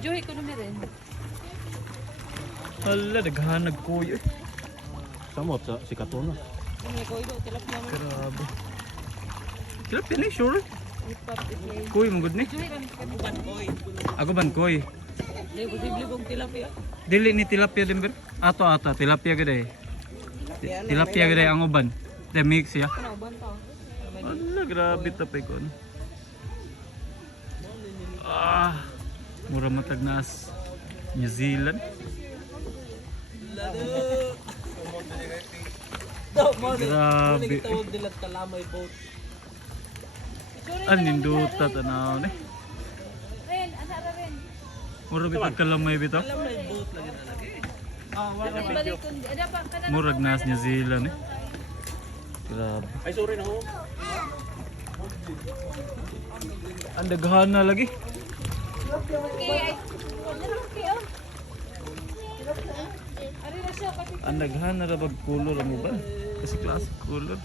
Videohin ko naman rin. Hala, daghan nagkuyo eh. Samot sa si Katuno. May ko ilo, tilapia mo. Grabe. Tilapia na sure. Ipap, itlay. Kuy, mong good ni. Videohin kami kami. Ako ban kuy. Libo-libong tilapia. Dili ni tilapia din ber. Ato tilapia gede. Tilapia gede ang uban. The mix ya. Ano, banta. Hala, grabe tapay ko. Ah, mura matag nas New Zealand. Grabe. Tawag nila kalamay boat. Aninduta tanaw ni. Ren, ana ren. Mura bitag kalamay bitaw. Kalamay boat lagi na lagi. Balik kun ada pa kana. Murag nas New Zealand eh. Grabe. Ay sorry na ho. Ang daghan na lagi. Okay, ay. Okay, oh. Ari na siya kasi Ang daghan na ra bag color mo ba? Kasi classic color.